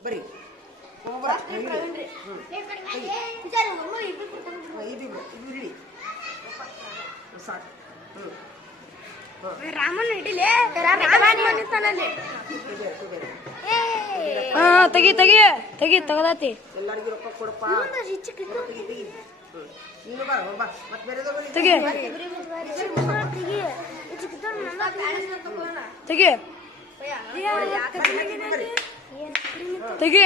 ಬರ್ರಿ ರಾಮನ್ ಹಿಡಿಲೆ ತೆಗಿ ತೆಗಿ ತೆಗಿ ತಗದಾತಿ ಎಲ್ಲರಿಗೂ ರೊಕ್ಕ ಕೊಡಪ್ಪ ನೀನು ಬಾ ಮತ್ತೆ ಬೇರೆ ತೆಗಿ ತೆಗಿ ತೆಗಿ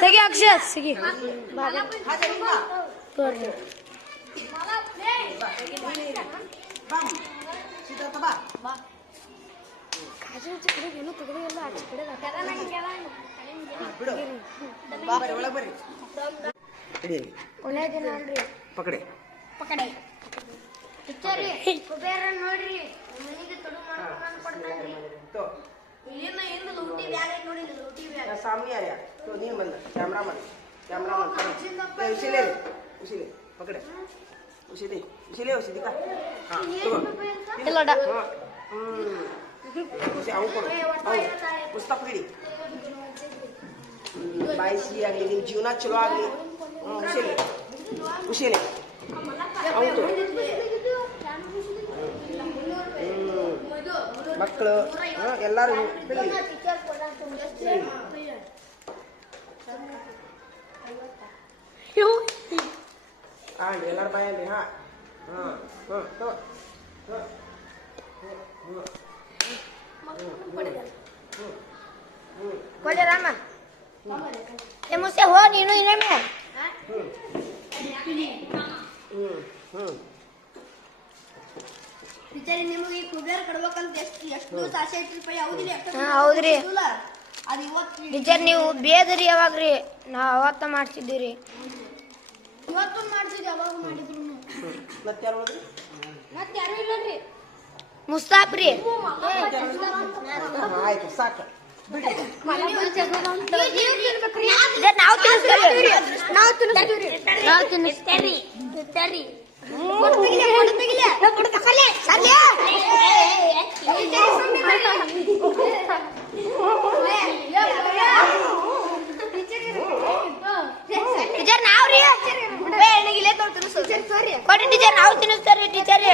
ತೆಗಿ ಅಕ್ಷಯ ತೆಗಿ ಪಕಡೆ ಪಕಡೆ ಕುಬೇರ ನೋಡ್ರಿ ಮನೆಗೆ ತೊಡು ಮಾಡ್ಕೊಂಡು ಕೊಡ್ತಾನ್ರಿ ಏನ ಏನು ಲೂಟಿ ಬ್ಯಾಗ್ ನೋಡಿ ಲೂಟಿ ಬ್ಯಾಗ್ सामने आ रहा तो नहीं बंद कैमरामैन उसी ले पकड़े उसी दिखा हाँ तो उसे आऊँ करो पुस्तक पकड़ी बाईसी आगे दिन जीवना चलो आगे उसी ले आऊँ तो ಮಕ್ಕಳು ಎಲ್ಲರೂ ಎಲ್ಲರ ಬಾಯಲ್ಲಿ ಕೊಲೆ ರಾಮ ಮುಸೆ ಹೋ ನೀನು ಇನ್ನೊಮ್ಮೆ ಟೀಚರ್ ನಿಮಗೆ ಕುಬೇರ್ ಕೊಡ್ಬೇಕಂತ ಎಷ್ಟು ದಿವಸ ಆಸೆ ಇಟ್ರಿ ಹೌದ್ರಿ ಹೌದ್ರಿ ಅದು ಇವತ್ತು ಟೀಚರ್ ನೀವು ಬೇದ್ರಿ ಯಾವಾಗ್ರಿ ನಾವು ಅವತ್ತ ಮಾಡ್ತಿದ್ದೀರಿ ಇವತ್ತು ಮಾಡ್ತಿದ್ವಿ ಅವಾಗ ಮಾಡಿದ್ರು ಮತ್ತೆ ಯಾರು ಇಲ್ಲರಿ ಮುಸ್ತಾಫ್ರಿ ಆಯ್ತು ಸಾಕು ನಾವು ತಿನ್ನಿಸ್ತೀವಿ ಟೀಚರ್ ನಾವು ತಿನ್ನಿಸ್ತಾರಿ ಟೀಚರ್